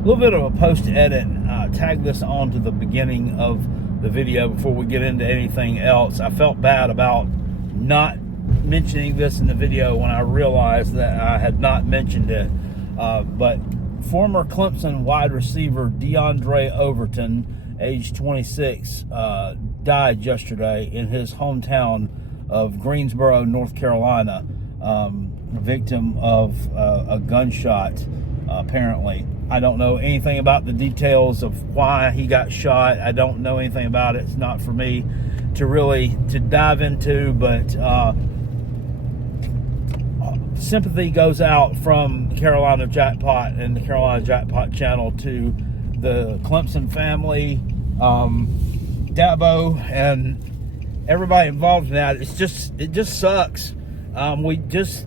little bit of a post-edit. Tag this on to the beginning of the video before we get into anything else. I felt bad about not mentioning this in the video when I realized that I had not mentioned it. But former Clemson wide receiver DeAndre Overton, age 26, died yesterday in his hometown of Greensboro, North Carolina, a victim of a gunshot, apparently. I don't know anything about the details of why he got shot. I don't know anything about it. It's not for me to dive into, but sympathy goes out from Carolina Jackpot and the Carolina Jackpot channel to the Clemson family, Dabo, and everybody involved in that. It just sucks. We just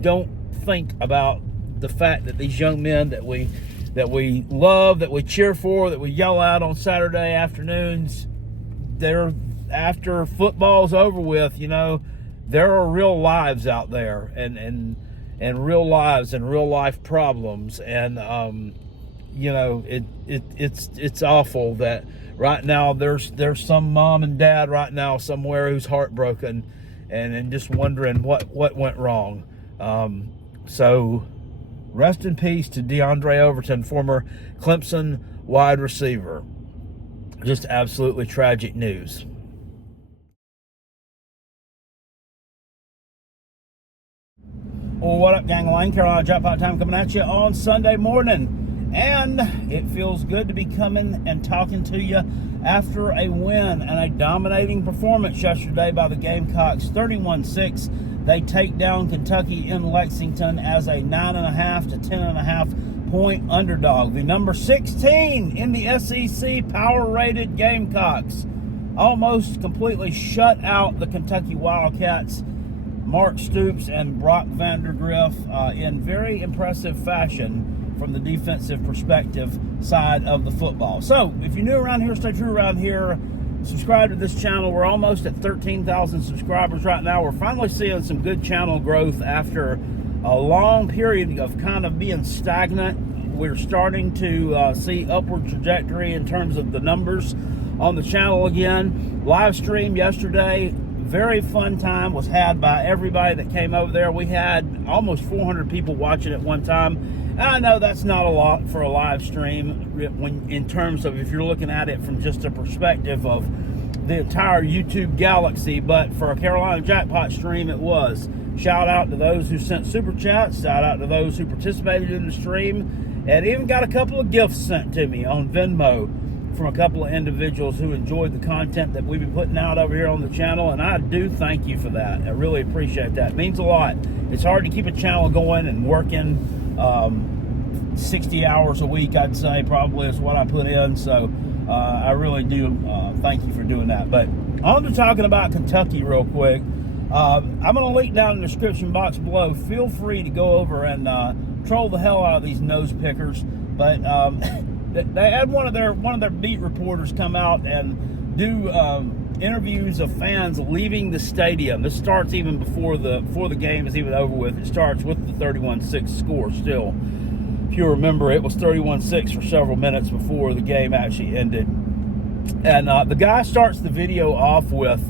don't think about the fact that these young men that we love, that we cheer for, that we yell at on Saturday afternoons, after football's over with, there are real lives out there and real lives and real life problems. And, it's awful that right now there's some mom and dad right now somewhere who's heartbroken and just wondering what went wrong. So rest in peace to DeAndre Overton, former Clemson wide receiver. Just absolutely tragic news. Well, what up, gang? Lane, Carolina Jackpot time coming at you on Sunday morning. And it feels good to be coming and talking to you after a win and a dominating performance yesterday by the Gamecocks, 31-6. They take down Kentucky in Lexington as a 9.5 to 10.5 point underdog. The number 16 in the SEC power-rated Gamecocks almost completely shut out the Kentucky Wildcats. Mark Stoops and Brock Vandergriff in very impressive fashion from the defensive perspective side of the football. So, if you're new around here, stay true around here. Subscribe to this channel. We're almost at 13,000 subscribers right now. We're finally seeing some good channel growth after a long period of kind of being stagnant. We're starting to see upward trajectory in terms of the numbers on the channel again. Live stream yesterday, very fun time was had by everybody that came over there. We had almost 400 people watching at one time. I know that's not a lot for a live stream in terms of if you're looking at it from just a perspective of the entire YouTube galaxy, but for a Carolina Jackpot stream, it was. Shout out to those who sent super chats, shout out to those who participated in the stream, and even got a couple of gifts sent to me on Venmo from a couple of individuals who enjoyed the content that we've been putting out over here on the channel, and I do thank you for that. I really appreciate that. It means a lot. It's hard to keep a channel going and working 60 hours a week, I'd say, probably is what I put in. So I really do thank you for doing that. But on to talking about Kentucky real quick. I'm going to link down in the description box below. Feel free to go over and troll the hell out of these nose pickers. But they had one of their beat reporters come out and do interviews of fans leaving the stadium. This starts even before the game is even over with. It starts with the 31-6 score still. If you remember, it was 31-6 for several minutes before the game actually ended. And the guy starts the video off with,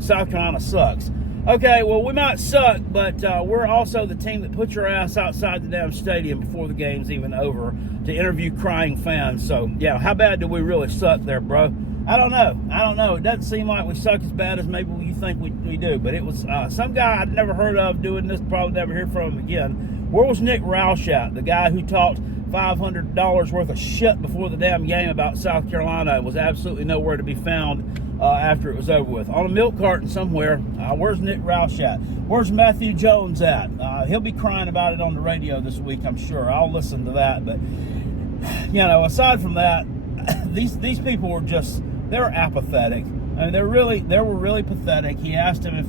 South Carolina sucks. Okay, well, we might suck, but we're also the team that put your ass outside the damn stadium before the game's even over to interview crying fans. So, yeah, how bad do we really suck there, bro? I don't know. It doesn't seem like we suck as bad as maybe you think we do. But it was some guy I'd never heard of doing this, probably never hear from him again. Where was Nick Roush at? The guy who talked $500 worth of shit before the damn game about South Carolina was absolutely nowhere to be found after it was over with. On a milk carton somewhere. Where's Nick Roush at? Where's Matthew Jones at? He'll be crying about it on the radio this week, I'm sure. I'll listen to that. But, aside from that, these people were they're apathetic. I mean, they were really pathetic. He asked him if,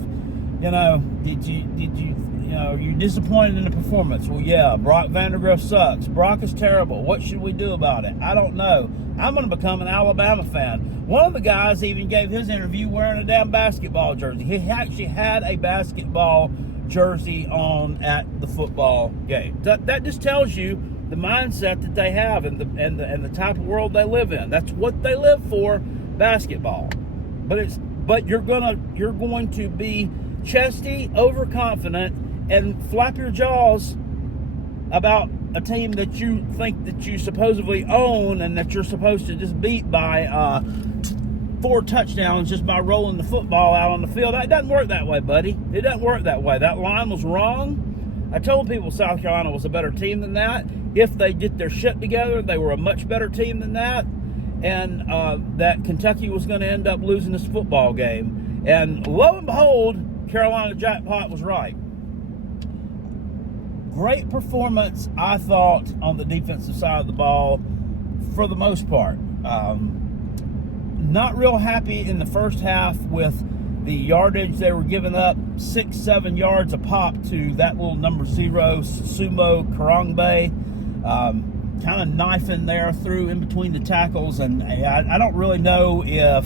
you're disappointed in the performance. Well, yeah, Brock Vandergriff sucks. Brock is terrible. What should we do about it? I don't know. I'm going to become an Alabama fan. One of the guys even gave his interview wearing a damn basketball jersey. He actually had a basketball jersey on at the football game. That just tells you the mindset that they have and the type of world they live in. That's what they live for, basketball. But you're going to be chesty, overconfident, and flap your jaws about a team that you think that you supposedly own and that you're supposed to just beat by 4 touchdowns just by rolling the football out on the field. It doesn't work that way, buddy. It doesn't work that way. That line was wrong. I told people South Carolina was a better team than that. If they get their shit together, they were a much better team than that. And that Kentucky was going to end up losing this football game. And lo and behold, Carolina Jackpot was right. Great performance, I thought, on the defensive side of the ball for the most part. Not real happy in the first half with the yardage. They were giving up 6-7 yards a pop to that little number 0, Sumo Karangbe. Kind of knifing there through in between the tackles, and I don't really know if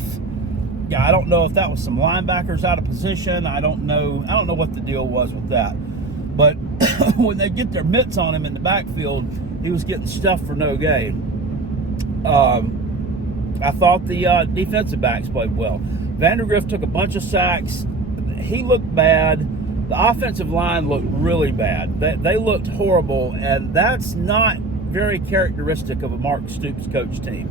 that was some linebackers out of position. I don't know what the deal was with that. But when they get their mitts on him in the backfield, he was getting stuffed for no gain. I thought the defensive backs played well. Vandergrift took a bunch of sacks. He looked bad. The offensive line looked really bad. They looked horrible, and that's not very characteristic of a Mark Stoops coach team.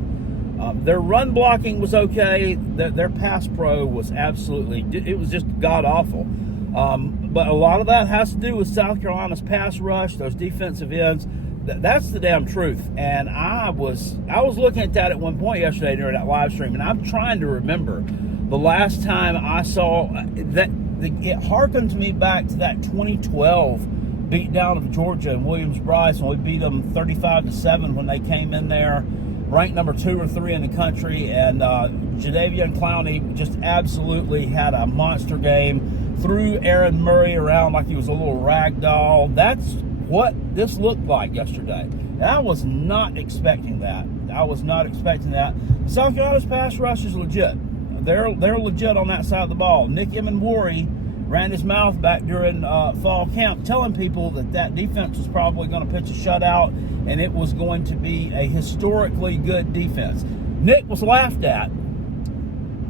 Their run blocking was okay. Their pass pro was it was just god-awful. But a lot of that has to do with South Carolina's pass rush, those defensive ends. That's the damn truth. And I was looking at that at one point yesterday during that live stream, and I'm trying to remember the last time I saw that. It harkened me back to that 2012 beatdown of Georgia and Williams-Brice when we beat them 35-7 when they came in there, ranked number 2 or 3 in the country, and Jadeveon Clowney just absolutely had a monster game, threw Aaron Murray around like he was a little rag doll. That's what this looked like yesterday. And I was not expecting that. South Carolina's pass rush is legit. They're legit on that side of the ball. Nick Emenwari ran his mouth back during fall camp, telling people that defense was probably going to pitch a shutout and it was going to be a historically good defense. Nick was laughed at.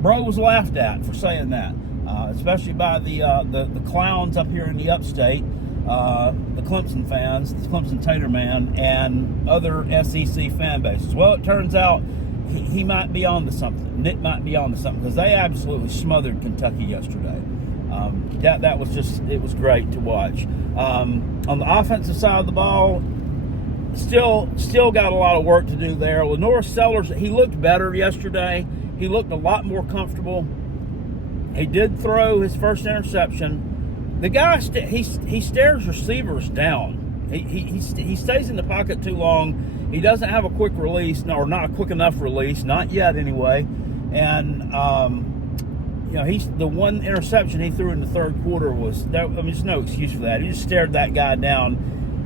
Bro was laughed at for saying that, especially by the clowns up here in the upstate, the Clemson fans, the Clemson Tater Man, and other SEC fan bases. Well, it turns out he might be on to something. Nick might be on to something, because they absolutely smothered Kentucky yesterday. It was great to watch. On the offensive side of the ball, still got a lot of work to do there. Lenore Sellers, he looked better yesterday. He looked a lot more comfortable. He did throw his first interception. The guy, he stares receivers down. He stays in the pocket too long. He doesn't have a quick release, or not a quick enough release, not yet anyway. And he's the one interception he threw in the third quarter there's no excuse for that. He just stared that guy down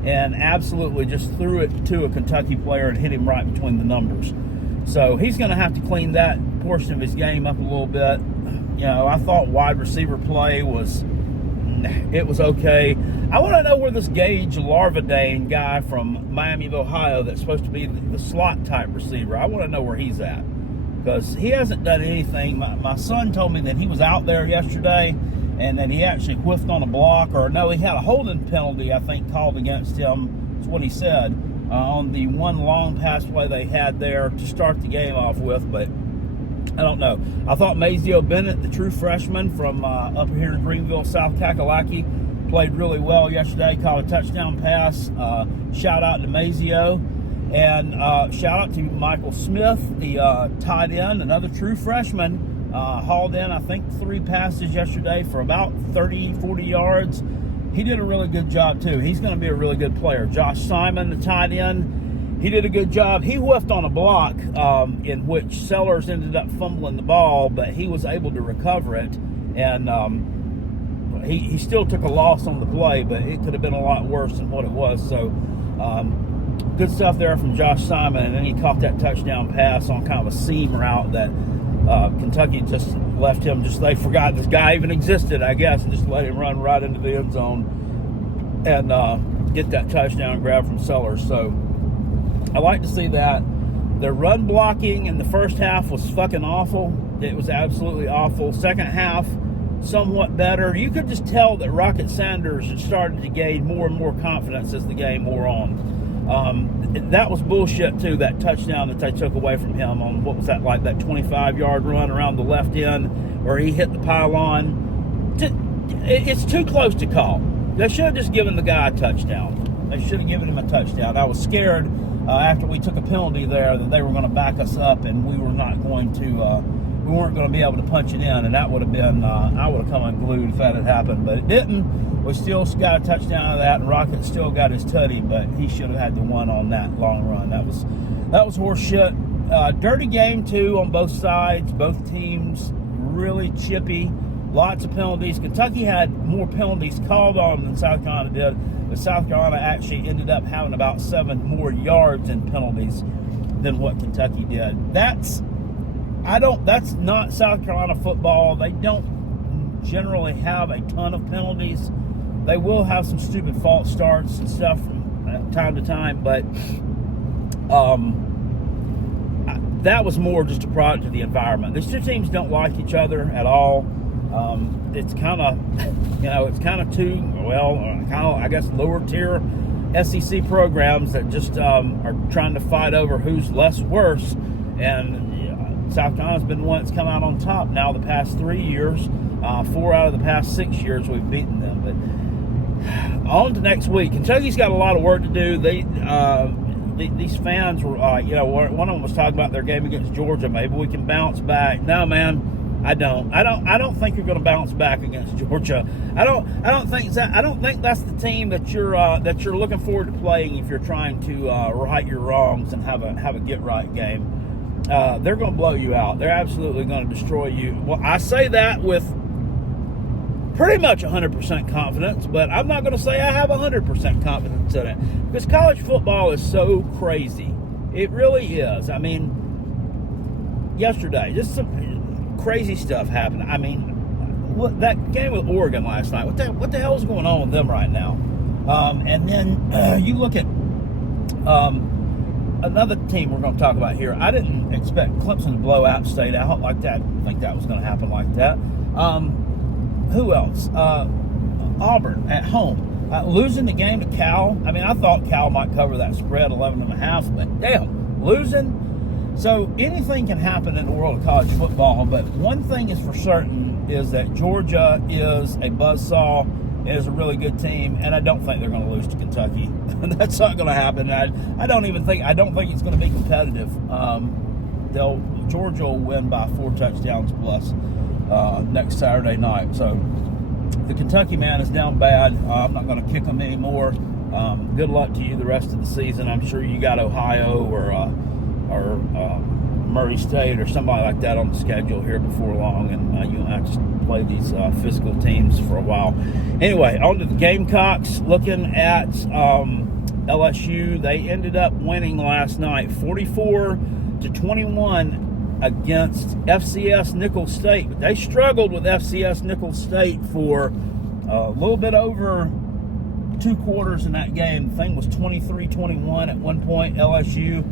and absolutely just threw it to a Kentucky player and hit him right between the numbers. So he's going to have to clean that portion of his game up a little bit. I thought wide receiver play was okay. I want to know where this Gage Larvadane guy from Miami of Ohio that's supposed to be the slot type receiver, I want to know where he's at, because he hasn't done anything. My son told me that he was out there yesterday and that he actually whiffed on a block, he had a holding penalty, I think, called against him. That's what he said, on the one long pass play they had there to start the game off with, but I don't know. I thought Mazio Bennett, the true freshman from up here in Greenville, South Kakalaki, played really well yesterday, caught a touchdown pass. Shout out to Mazio. And shout out to Michael Smith, the tight end, another true freshman, hauled in, I think, 3 passes yesterday for about 30, 40 yards. He did a really good job, too. He's going to be a really good player. Josh Simon, the tight end, he did a good job. He whiffed on a block in which Sellers ended up fumbling the ball, but he was able to recover it. And he still took a loss on the play, but it could have been a lot worse than what it was. So good stuff there from Josh Simon. And then he caught that touchdown pass on kind of a seam route that Kentucky just left him. They forgot this guy even existed, I guess, and just let him run right into the end zone and get that touchdown grab from Sellers. So I like to see that. Their run blocking in the first half was fucking awful. It was absolutely awful. Second half, somewhat better. You could just tell that Rocket Sanders had started to gain more and more confidence as the game wore on. That was bullshit, too, that touchdown that they took away from him on, what was that, like that 25-yard run around the left end where he hit the pylon. It's too close to call. They should have just given the guy a touchdown. They should have given him a touchdown. I was scared after we took a penalty there that they were going to back us up and we weren't going to be able to punch it in, and that would have been, I would have come unglued if that had happened, but it didn't. We still got a touchdown out of that, and Rocket still got his tutty, but he should have had the one on that long run. That was horse shit. Dirty game, too, on both sides. Both teams really chippy. Lots of penalties. Kentucky had more penalties called on than South Carolina did, but South Carolina actually ended up having about 7 more yards in penalties than what Kentucky did. That's not South Carolina football. They don't generally have a ton of penalties. They will have some stupid false starts and stuff from time to time, but that was more just a product of the environment. These two teams don't like each other at all. It's kind of I guess, lower tier SEC programs that just are trying to fight over who's less worse. And South Carolina's been the one that's come out on top now the past 3 years. 4 out of the past 6 years we've beaten them. But on to next week. Kentucky's got a lot of work to do. These fans were, one of them was talking about their game against Georgia. Maybe we can bounce back. No, man. I don't think you're going to bounce back against Georgia. I don't think that's the team that you're looking forward to playing if you're trying to right your wrongs and have a get right game. They're going to blow you out. They're absolutely going to destroy you. Well, I say that with pretty much 100% confidence, but I'm not going to say I have 100% confidence in it because college football is so crazy. It really is. I mean, yesterday, just some crazy stuff happened. I mean, that game with Oregon last night, what the hell is going on with them right now? And then you look at another team we're going to talk about here. I didn't expect Clemson to blow App State out like that. I didn't think that was going to happen like that. Who else? Auburn at home. Losing the game to Cal. I mean, I thought Cal might cover that spread 11.5, but damn, losing. So anything can happen in the world of college football, but one thing is for certain is that Georgia is a buzzsaw, is a really good team, and I don't think they're going to lose to Kentucky. That's not going to happen. I don't think it's going to be competitive. Georgia will win by 4 touchdowns plus next Saturday night. So the Kentucky man is down bad. I'm not going to kick them anymore. Good luck to you the rest of the season. I'm sure you got Ohio or Murray State or somebody like that on the schedule here before long, and you'll have to play these physical teams for a while. Anyway, on to the Gamecocks. Looking at LSU, they ended up winning last night 44-21 against FCS Nicholls State. But they struggled with FCS Nicholls State for a little bit over 2 quarters in that game. The thing was 23-21 at one point. LSU,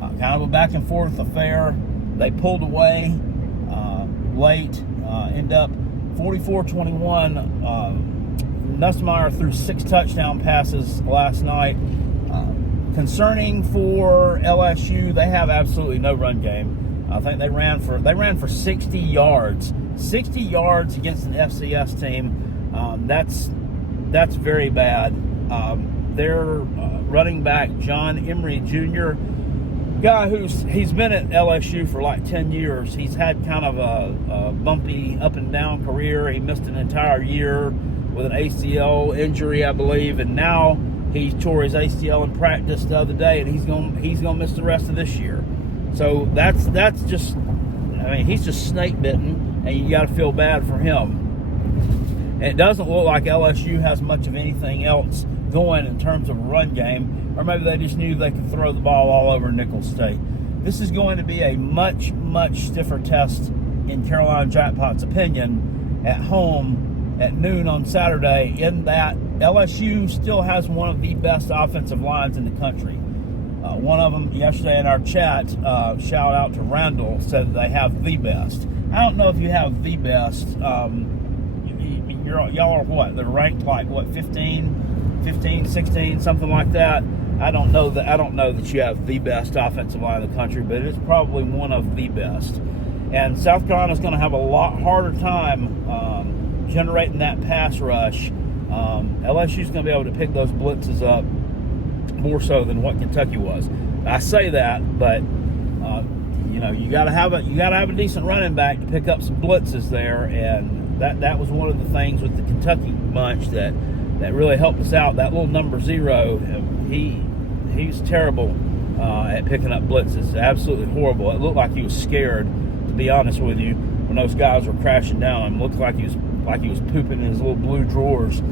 kind of a back and forth affair. They pulled away late, end up 44-21. Nussmeier threw 6 touchdown passes last night. Concerning for LSU, they have absolutely no run game. I think they ran for 60 yards. 60 yards against an FCS team. That's very bad. Their running back, John Emery Jr., guy he's been at LSU for like 10 years. He's had kind of a bumpy up and down career. He missed an entire year with an ACL injury, I believe, and now he tore his ACL in practice the other day, and he's gonna miss the rest of this year. So that's just, I mean, he's just snake bitten, and you got to feel bad for him. And it doesn't look like LSU has much of anything else going in terms of a run game, or maybe they just knew they could throw the ball all over Nicholls State. This is going to be a much, much stiffer test, in Carolina Jackpot's opinion, at home at noon on Saturday, in that LSU still has one of the best offensive lines in the country. One of them yesterday in our chat, shout out to Randall, said they have the best. I don't know if you have the best. Y'all are what? They're ranked like what, 15, 16, something like that. I don't know that you have the best offensive line in the country, but it's probably one of the best. And South Carolina's going to have a lot harder time generating that pass rush. LSU's going to be able to pick those blitzes up more so than what Kentucky was. I say that, but you got to have a decent running back to pick up some blitzes there, and that was one of the things with the Kentucky bunch that really helped us out. That little number 0, he's terrible at picking up blitzes. Absolutely horrible. It looked like he was scared, to be honest with you, when those guys were crashing down him. It looked like he was pooping in his little blue drawers.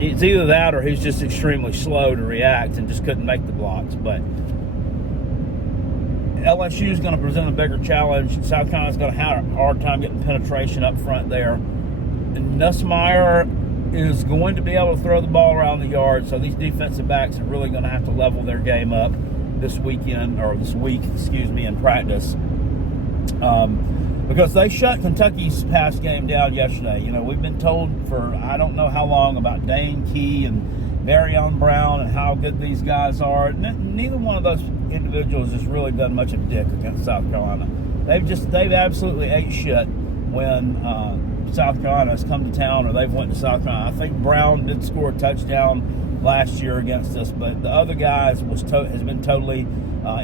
It's either that or he's just extremely slow to react and just couldn't make the blocks. But LSU is going to present a bigger challenge. South Carolina's going to have a hard time getting penetration up front there. And Nussmeier is going to be able to throw the ball around the yard, so these defensive backs are really going to have to level their game up this week, in practice. Because they shut Kentucky's pass game down yesterday. We've been told for I don't know how long about Dane Key and Marion Brown and how good these guys are. Neither one of those individuals has really done much of a dick against South Carolina. They've absolutely ate shit when South Carolina has come to town or they've went to South Carolina. I think Brown did score a touchdown last year against us, but the other guys has been totally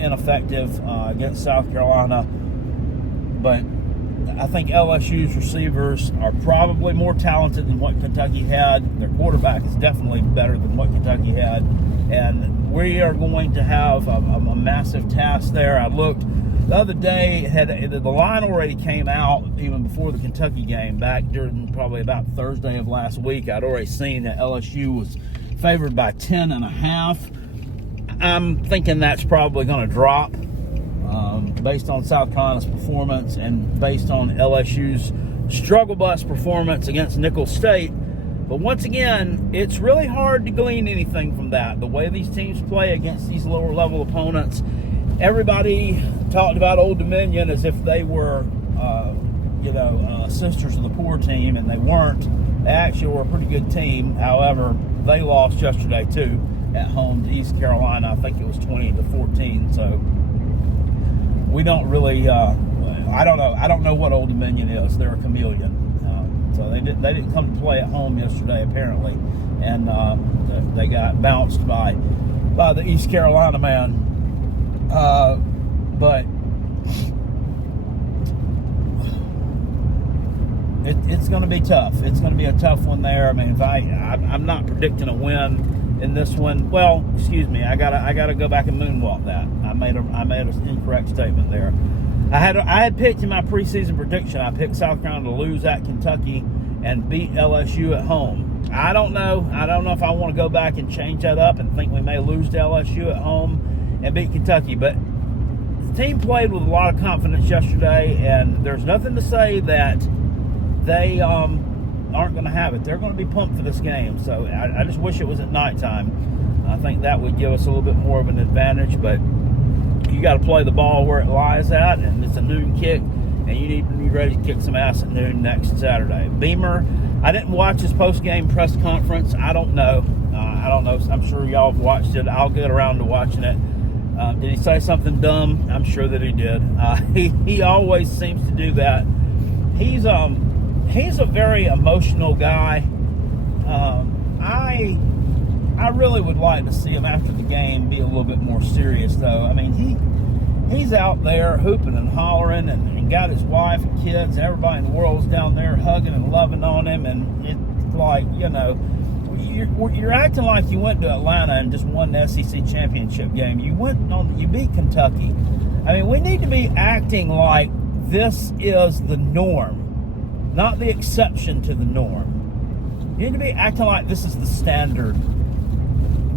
ineffective against South Carolina. But I think LSU's receivers are probably more talented than what Kentucky had. Their quarterback is definitely better than what Kentucky had. And we are going to have a massive task there. I looked the other day, the line already came out even before the Kentucky game, back during probably about Thursday of last week. I'd already seen that LSU was favored by 10.5. I'm thinking that's probably going to drop. Based on South Carolina's performance and based on LSU's struggle bus performance against Nicholls State. But once again, it's really hard to glean anything from that. The way these teams play against these lower level opponents, everybody talked about Old Dominion as if they were, sisters of the poor team, and they weren't. They actually were a pretty good team. However, they lost yesterday too at home to East Carolina. I think it was 20-14. So we don't really. I don't know. I don't know what Old Dominion is. They're a chameleon. So they didn't come to play at home yesterday apparently, and they got bounced by the East Carolina man. But it's going to be tough. It's going to be a tough one there. I mean, I'm not predicting a win in this one. Well, excuse me. I gotta go back and moonwalk that. I made an incorrect statement there. I had picked in my preseason prediction. I picked South Carolina to lose at Kentucky and beat LSU at home. I don't know if I want to go back and change that up and think we may lose to LSU at home and beat Kentucky. But the team played with a lot of confidence yesterday, and there's nothing to say that they aren't going to have it. They're going to be pumped for this game. So I just wish it was at nighttime. I think that would give us a little bit more of an advantage, but you got to play the ball where it lies at, and it's a noon kick, and you need to be ready to kick some ass at noon next Saturday. Beamer, I didn't watch his post-game press conference. I don't know. I'm sure y'all have watched it. I'll get around to watching it. Did he say something dumb? I'm sure that he did. He always seems to do that. He's a very emotional guy. I really would like to see him after the game be a little bit more serious, though. I mean, he's out there hooping and hollering and got his wife and kids, and everybody in the world's down there hugging and loving on him, and it's like, you're acting like you went to Atlanta and just won the SEC championship game. You beat Kentucky. I mean, we need to be acting like this is the norm, not the exception to the norm. You need to be acting like this is the standard.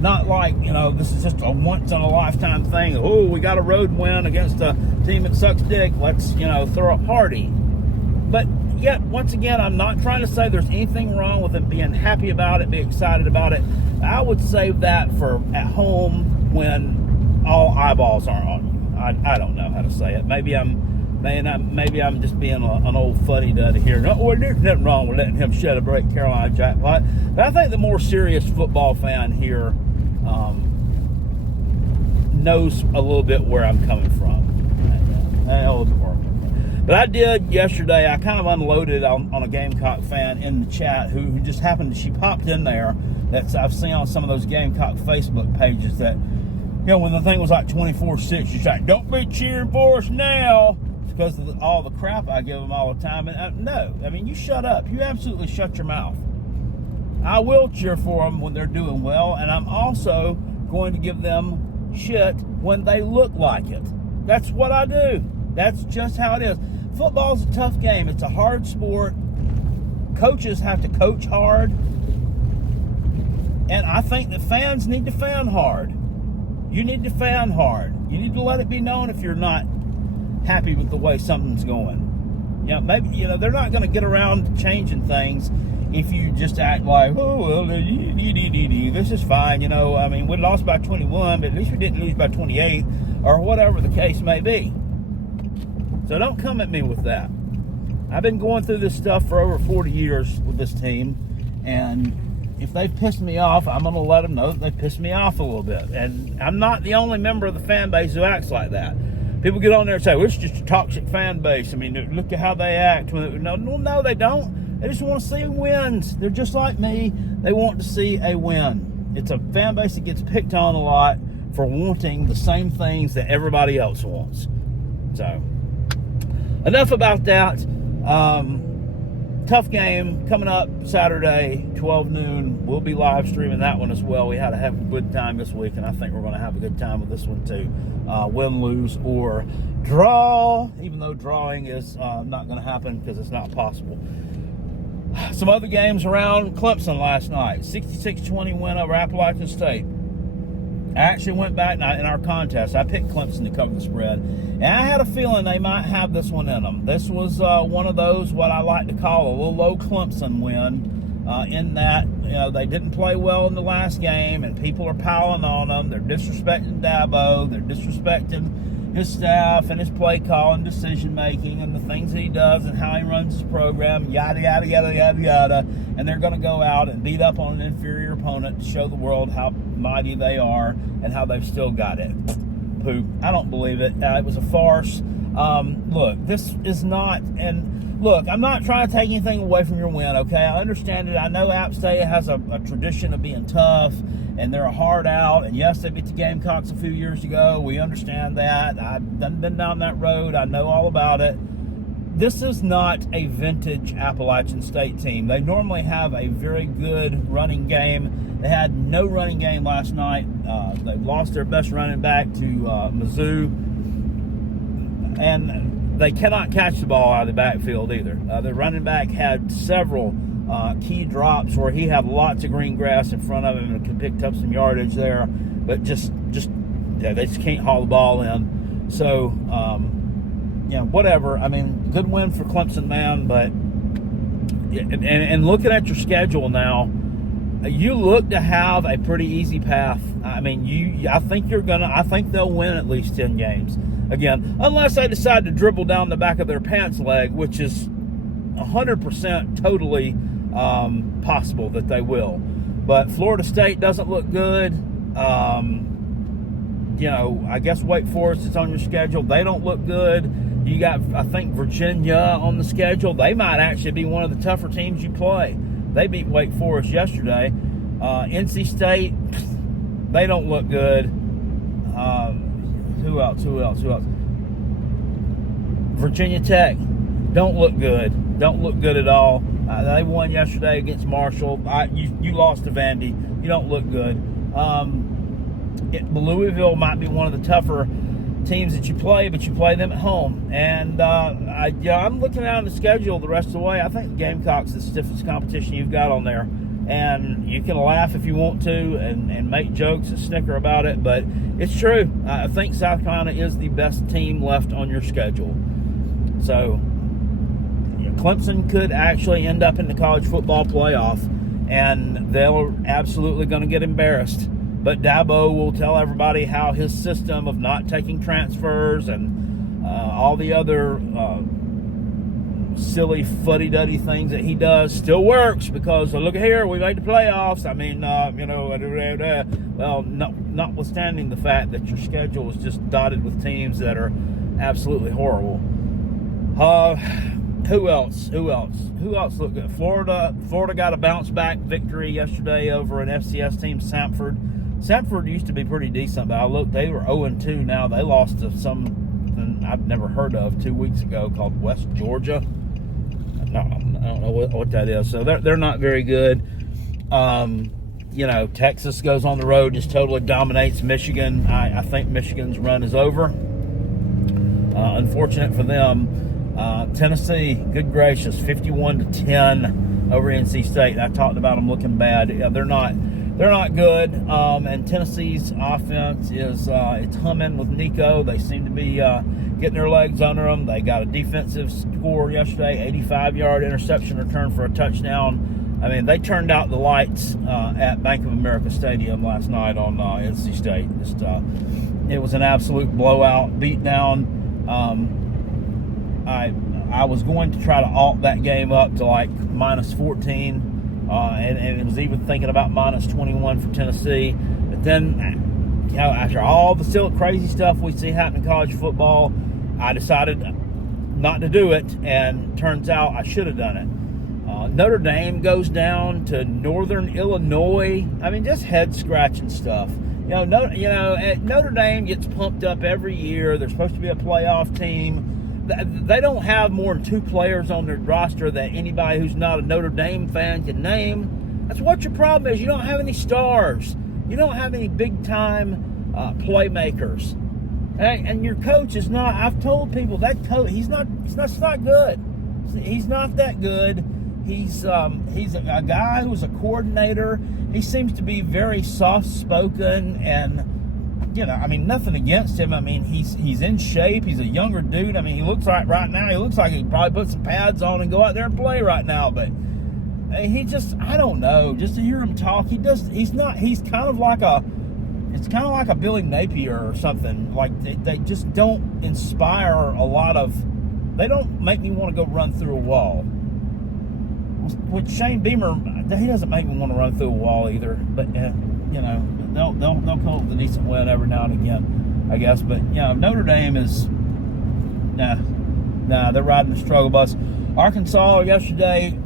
Not like, this is just a once-in-a-lifetime thing. Oh, we got a road win against a team that sucks dick. Let's, throw a party. But yet, once again, I'm not trying to say there's anything wrong with it being happy about it, be excited about it. I would save that for at home when all eyeballs aren't on you. I don't know how to say it. Maybe I'm just being an old fuddy-duddy here. No, there's nothing wrong with letting him shed a break Carolina jackpot. But I think the more serious football fan here knows a little bit where I'm coming from. A little bit more. But I did yesterday, I kind of unloaded on a Gamecock fan in the chat who just happened, she popped in there. I've seen on some of those Gamecock Facebook pages that, when the thing was like 24-6, she's like, don't be cheering for us now. It's because of all the crap I give them all the time. And no, you shut up. You absolutely shut your mouth. I will cheer for them when they're doing well, and I'm also going to give them shit when they look like it. That's what I do. That's just how it is. Football's a tough game. It's a hard sport. Coaches have to coach hard. And I think that fans need to fan hard. You need to fan hard. You need to let it be known if you're not happy with the way something's going. Maybe, they're not going to get around to changing things if you just act like, oh, well, this is fine. We lost by 21, but at least we didn't lose by 28, or whatever the case may be. So don't come at me with that. I've been going through this stuff for over 40 years with this team, and if they've pissed me off, I'm going to let them know that they pissed me off a little bit. And I'm not the only member of the fan base who acts like that. People get on there and say, well, it's just a toxic fan base. Look at how they act. No, they don't. They just want to see wins. They're just like me. They want to see a win. It's a fan base that gets picked on a lot for wanting the same things that everybody else wants. So, enough about that. Tough game coming up Saturday, 12 noon. We'll be live streaming that one as well. We had to have a good time this week, and I think we're going to have a good time with this one too. Win, lose, or draw, even though drawing is not going to happen because it's not possible. Some other games around Clemson last night. 66-20 win over Appalachian State. I actually went back in our contest. I picked Clemson to cover the spread. And I had a feeling they might have this one in them. This was one of those, what I like to call a little low Clemson win, in that, they didn't play well in the last game, and people are piling on them. They're disrespecting Dabo. They're disrespecting his staff and his play call and decision making and the things that he does and how he runs his program, yada, yada, yada, yada, yada. And they're going to go out and beat up on an inferior opponent to show the world how mighty they are and how they've still got it. Poop. I don't believe it. It was a farce. Look, this is not, and look, I'm not trying to take anything away from your win, okay? I understand it. I know App State has a tradition of being tough, and they're a hard out, and yes, they beat the Gamecocks a few years ago. We understand that. I've been down that road. I know all about it. This is not a vintage Appalachian State team. They normally have a very good running game. They had no running game last night. They lost their best running back to Mizzou. And they cannot catch the ball out of the backfield either. The running back had several key drops where he had lots of green grass in front of him and picked up some yardage there. But they just can't haul the ball in. So, whatever. Good win for Clemson, man. But and looking at your schedule now, you look to have a pretty easy path. I think they'll win at least 10 games. Again, unless they decide to dribble down the back of their pants leg, which is 100% totally possible that they will. But Florida State doesn't look good. I guess Wake Forest is on your schedule. They don't look good. You got, I think, Virginia on the schedule. They might actually be one of the tougher teams you play. They beat Wake Forest yesterday. NC State, they don't look good. Who else? Virginia Tech, don't look good. Don't look good at all. They won yesterday against Marshall. You lost to Vandy. You don't look good. Louisville might be one of the tougher teams that you play, but you play them at home. And I'm looking out the schedule the rest of the way. I think the Gamecocks is the stiffest competition you've got on there. And you can laugh if you want to and make jokes and snicker about it, but it's true. I think South Carolina is the best team left on your schedule. So Clemson could actually end up in the college football playoff, and they're absolutely going to get embarrassed. But Dabo will tell everybody how his system of not taking transfers and all the other silly fuddy-duddy things that he does still works, because look at here, we made the playoffs. I mean, well, notwithstanding the fact that your schedule is just dotted with teams that are absolutely horrible. Who else looked good? Florida got a bounce back victory yesterday over an FCS team, Samford used to be pretty decent, but I looked, they were 0-2 now. They lost to something I've never heard of 2 weeks ago called West Georgia. No, I don't know what that is. So they're not very good. Texas goes on the road, just totally dominates Michigan. I think Michigan's run is over. Unfortunate for them. Tennessee, good gracious, 51-10 over NC State. I talked about them looking bad. Yeah, they're not good. And Tennessee's offense is it's humming with Nico. They seem to be getting their legs under them. They got a defensive score yesterday, 85-yard interception return for a touchdown. I mean, they turned out the lights at Bank of America Stadium last night on NC State. It was an absolute blowout, beatdown. I was going to try to alt that game up to like minus 14, and it was even thinking about minus 21 for Tennessee. But then, after all the still crazy stuff we see happen in college football, I decided not to do it, and turns out I should have done it. Notre Dame goes down to Northern Illinois. I mean, just head-scratching stuff. Notre Dame gets pumped up every year. They're supposed to be a playoff team. They don't have more than 2 players on their roster that anybody who's not a Notre Dame fan can name. That's what your problem is. You don't have any stars. You don't have any big-time playmakers. And your coach is not. I've told people that coach. He's not good. He's not that good. He's a guy who's a coordinator. He seems to be very soft-spoken, and nothing against him. I mean, he's in shape. He's a younger dude. I mean, he looks like right now. He looks like he could probably put some pads on and go out there and play right now. But he just, I don't know. Just to hear him talk, he's kind of like a Billy Napier or something. Like they just don't inspire a lot of. They don't make me want to go run through a wall. With Shane Beamer, he doesn't make me want to run through a wall either. But they'll come up with a decent win every now and again, I guess. But Notre Dame is they're riding the struggle bus. Arkansas yesterday,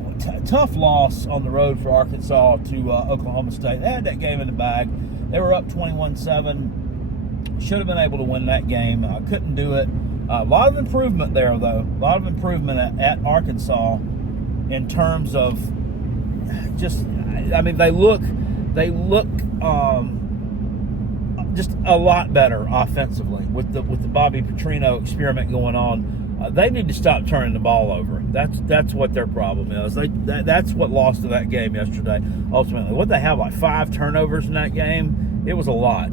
tough loss on the road for Arkansas to Oklahoma State. They had that game in the bag. They were up 21-7. Should have been able to win that game. Couldn't do it. A lot of improvement there, though. A lot of improvement at Arkansas in terms of just, I mean, they look just a lot better offensively with the Bobby Petrino experiment going on. They need to stop turning the ball over. That's what their problem is. That's what lost to that game yesterday. Ultimately, what they have, like 5 turnovers in that game. It was a lot.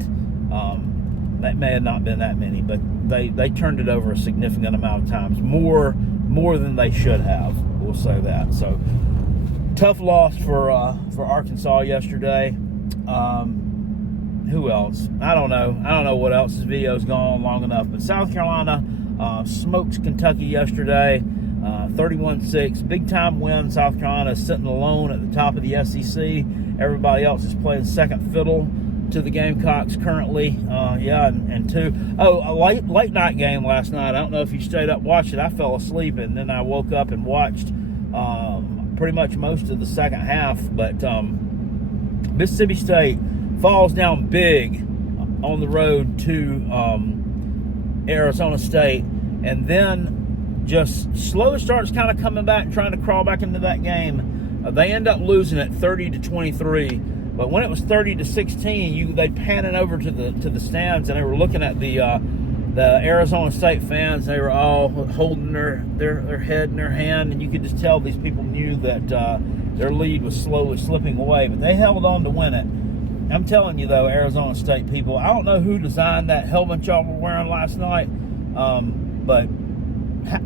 That may have not been that many, but they turned it over a significant amount of times, more than they should have. We'll say that. So tough loss for Arkansas yesterday. Who else? I don't know what else. This video's gone on long enough. But South Carolina smokes Kentucky yesterday, 31-6. Big time win. South Carolina is sitting alone at the top of the SEC. Everybody else is playing second fiddle to the Gamecocks currently. And 2. A late night game last night. I don't know if you stayed up watched it. I fell asleep, and then I woke up and watched pretty much most of the second half. But Mississippi State falls down big on the road to Arizona State, and then just slowly starts kind of coming back and trying to crawl back into that game. They end up losing it 30-23. But when it was 30-16, they panning over to the stands, and they were looking at the Arizona State fans. They were all holding their head in their hand, and you could just tell these people knew that their lead was slowly slipping away. But they held on to win it. I'm telling you, though, Arizona State people, I don't know who designed that helmet y'all were wearing last night, but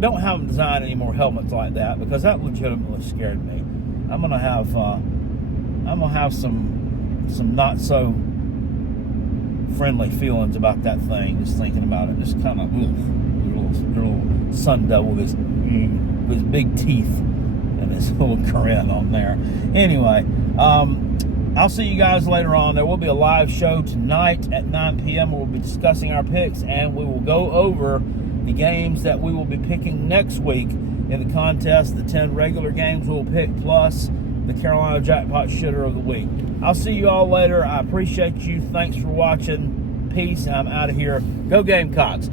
don't have them design any more helmets like that, because that legitimately scared me. I'm gonna have some not so friendly feelings about that thing. Just thinking about it, just kind of little sun devil, this big teeth and this little grin on there. Anyway, I'll see you guys later on. There will be a live show tonight at 9 p.m. We'll be discussing our picks, and we will go over the games that we will be picking next week in the contest. The 10 regular games we'll pick, plus the Carolina Jackpot Shitter of the Week. I'll see you all later. I appreciate you. Thanks for watching. Peace. I'm out of here. Go Gamecocks.